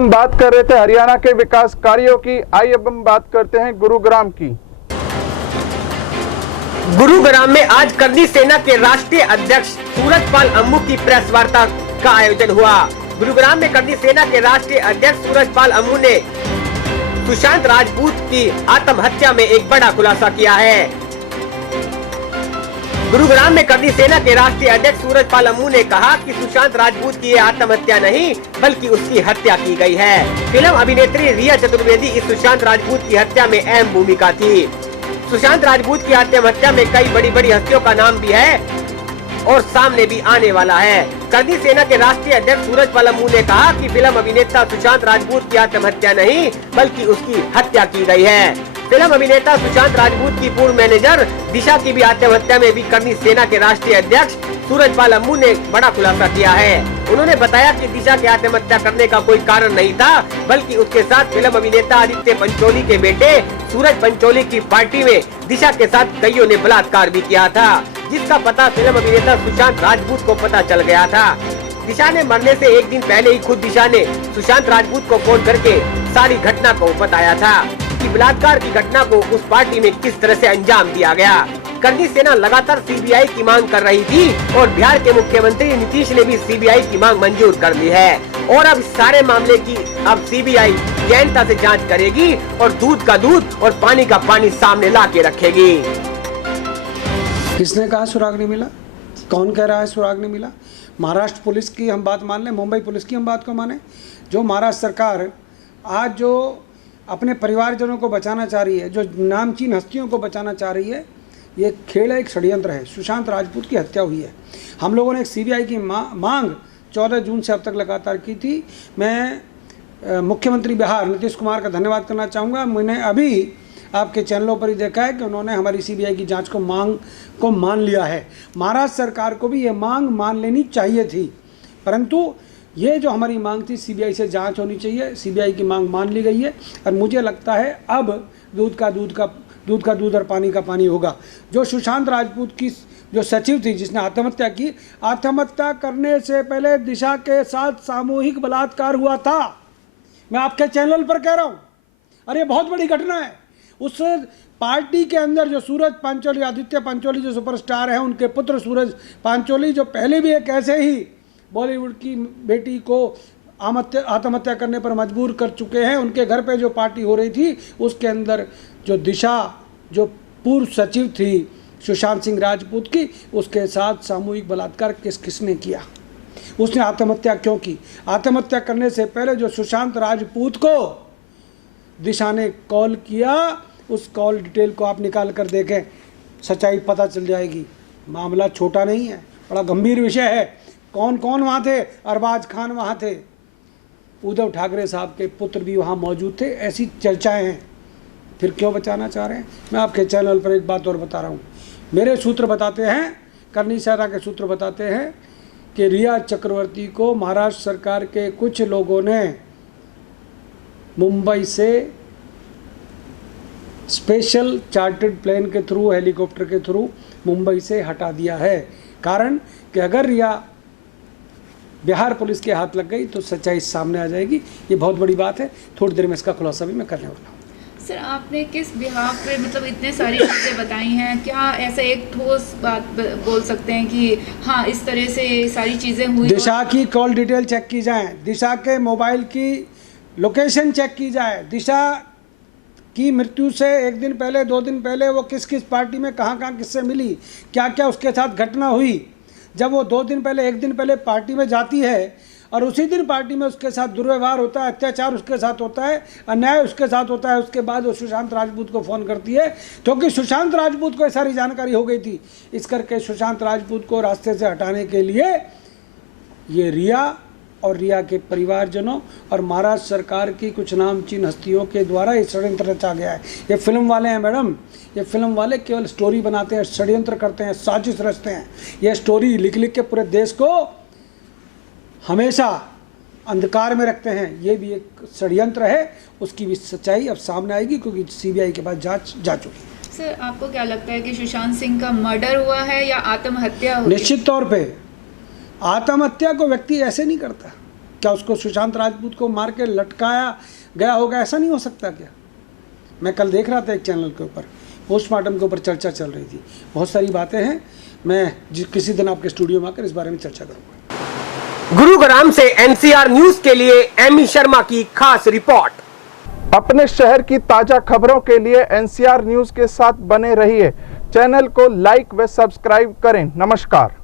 हम बात कर रहे थे हरियाणा के विकास कार्यों की। आइए अब हम बात करते हैं गुरुग्राम की। गुरुग्राम में आज करनी सेना के राष्ट्रीय अध्यक्ष सूरजपाल अम्मू की प्रेस वार्ता का आयोजन हुआ। गुरुग्राम में करनी सेना के राष्ट्रीय अध्यक्ष सूरजपाल अम्मू ने सुशांत राजपूत की आत्महत्या में एक बड़ा खुलासा किया है। गुरुग्राम में करनी सेना के राष्ट्रीय अध्यक्ष सूरजपाल अम्मू ने कहा कि सुशांत राजपूत की आत्महत्या नहीं बल्कि उसकी हत्या की गई है। फिल्म अभिनेत्री रिया चतुर्वेदी इस सुशांत राजपूत की हत्या में अहम भूमिका थी। सुशांत राजपूत की आत्महत्या में कई बड़ी बड़ी हस्तियों का नाम भी है और सामने भी आने वाला है। करनी सेना के राष्ट्रीय अध्यक्ष सूरजपाल अम्मू ने कहा कि फिल्म अभिनेता सुशांत राजपूत की आत्महत्या नहीं बल्कि उसकी हत्या की गई है। फिल्म अभिनेता सुशांत राजपूत की पूर्व मैनेजर दिशा की भी आत्महत्या में भी करनी सेना के राष्ट्रीय अध्यक्ष सूरजपाल अम्मू ने बड़ा खुलासा किया है। उन्होंने बताया कि दिशा की आत्महत्या करने का कोई कारण नहीं था बल्कि उसके साथ फिल्म अभिनेता आदित्य पंचोली के बेटे सूरज पंचोली की पार्टी में दिशा के साथ कईयों ने बलात्कार भी किया था, जिसका पता फिल्म अभिनेता सुशांत राजपूत को पता चल गया था। दिशा ने मरने से एक दिन पहले ही खुद दिशा ने सुशांत राजपूत को फोन करके सारी घटना को बताया था कि बलात्कार की घटना को उस पार्टी में किस तरह से अंजाम दिया गया। करनी सेना लगातार सीबीआई की मांग कर रही थी और बिहार के मुख्यमंत्री नीतीश ने भी सीबीआई की मांग मंजूर कर ली है और अब इस सारे मामले की अब सीबीआई गहनता से जांच करेगी और दूध का दूध और पानी का पानी सामने ला के रखेगी। किसने कहा सुराग नहीं मिला? कौन कह रहा है सुराग नहीं मिला? महाराष्ट्र पुलिस की हम बात मान लें, मुंबई पुलिस की हम बात को माने, जो महाराष्ट्र सरकार आज जो अपने परिवारजनों को बचाना चाह रही है, जो नामचीन हस्तियों को बचाना चाह रही है, ये खेल है, एक षड्यंत्र है। सुशांत राजपूत की हत्या हुई है। हम लोगों ने एक सीबीआई की मांग 14 जून से अब तक लगातार की थी। मैं मुख्यमंत्री बिहार नीतीश कुमार का धन्यवाद करना चाहूँगा। मैंने अभी आपके चैनलों पर ही देखा है कि उन्होंने हमारी सीबीआई की जांच को मान लिया है। महाराष्ट्र सरकार को भी ये मांग मान लेनी चाहिए थी, परंतु ये जो हमारी मांग थी सीबीआई से जांच होनी चाहिए, सीबीआई की मांग मान ली गई है और मुझे लगता है अब दूध का दूध और पानी का पानी होगा। जो सुशांत राजपूत की जो सचिव थी जिसने आत्महत्या की, आत्महत्या करने से पहले दिशा के साथ सामूहिक बलात्कार हुआ था। मैं आपके चैनल पर कह रहा हूँ और ये बहुत बड़ी घटना है। उस पार्टी के अंदर जो सूरज पांचोली, आदित्य पंचोली जो सुपरस्टार हैं, उनके पुत्र सूरज पांचोली जो पहले भी एक ऐसे ही बॉलीवुड की बेटी को आत्महत्या करने पर मजबूर कर चुके हैं, उनके घर पे जो पार्टी हो रही थी उसके अंदर जो दिशा जो पूर्व सचिव थी सुशांत सिंह राजपूत की, उसके साथ सामूहिक बलात्कार किसने किया? उसने आत्महत्या क्यों की? आत्महत्या करने से पहले जो सुशांत राजपूत को दिशा ने कॉल किया, उस कॉल डिटेल को आप निकाल कर देखें, सच्चाई पता चल जाएगी। मामला छोटा नहीं है, बड़ा गंभीर विषय है। कौन कौन वहाँ थे? अरबाज खान वहाँ थे, उद्धव ठाकरे साहब के पुत्र भी वहाँ मौजूद थे। ऐसी चर्चाएं हैं, फिर क्यों बचाना चाह रहे हैं? मैं आपके चैनल पर एक बात और बता रहा हूँ। मेरे सूत्र बताते हैं, करनी सेना के सूत्र बताते हैं कि रिया चक्रवर्ती को महाराष्ट्र सरकार के कुछ लोगों ने मुंबई से स्पेशल चार्टर्ड प्लेन के थ्रू, हेलीकॉप्टर के थ्रू मुंबई से हटा दिया है। कारण कि अगर रिया बिहार पुलिस के हाथ लग गई तो सच्चाई सामने आ जाएगी। ये बहुत बड़ी बात है। थोड़ी देर में इसका खुलासा भी मैं करने वाला हूँ। सर, आपने किस बिहार पे मतलब इतने सारी चीज़ें बताई हैं, क्या ऐसा एक ठोस बात बोल सकते हैं कि हाँ इस तरह से सारी चीज़ें हुई? दिशा की कॉल डिटेल चेक की जाए, दिशा के मोबाइल की लोकेशन चेक की जाए, दिशा की मृत्यु से एक दिन पहले, 2 दिन पहले वो किस किस पार्टी में कहाँ किससे मिली, क्या क्या उसके साथ घटना हुई। जब वो 2 दिन पहले, 1 दिन पहले पार्टी में जाती है और उसी दिन पार्टी में उसके साथ दुर्व्यवहार होता है, अत्याचार उसके साथ होता है, अन्याय उसके साथ होता है, उसके बाद वो सुशांत राजपूत को फ़ोन करती है, क्योंकि सुशांत राजपूत को सारी जानकारी हो गई थी। इस करके सुशांत राजपूत को रास्ते से हटाने के लिए ये रिया और रिया के परिवारजनों और महाराष्ट्र सरकार की कुछ नामचीन हस्तियों के द्वारा ये षड्यंत्र रचा गया है। ये फिल्म वाले हैं मैडम, ये फिल्म वाले केवल स्टोरी बनाते हैं, षड्यंत्र करते हैं, साजिश रचते हैं। ये स्टोरी लिख लिख के पूरे देश को हमेशा अंधकार में रखते हैं। ये भी एक षड्यंत्र है, उसकी भी सच्चाई अब सामने आएगी क्योंकि सीबीआई के पास जांच जा चुकी। सर, आपको क्या लगता है कि सुशांत सिंह का मर्डर हुआ है या आत्महत्या हुई? निश्चित तौर पे आत्महत्या को व्यक्ति ऐसे नहीं करता। क्या उसको सुशांत राजपूत को मार के लटकाया गया होगा? ऐसा नहीं हो सकता क्या? मैं कल देख रहा था एक चैनल के ऊपर, पोस्टमार्टम के ऊपर चर्चा चल रही थी। बहुत सारी बातें हैं, मैं किसी दिन आपके स्टूडियो में आकर इस बारे में चर्चा करूँगा। गुरुग्राम से NCR न्यूज के लिए एमी शर्मा की खास रिपोर्ट। अपने शहर की ताजा खबरों के लिए NCR न्यूज के साथ बने रहिए। चैनल को लाइक व सब्सक्राइब करें। नमस्कार।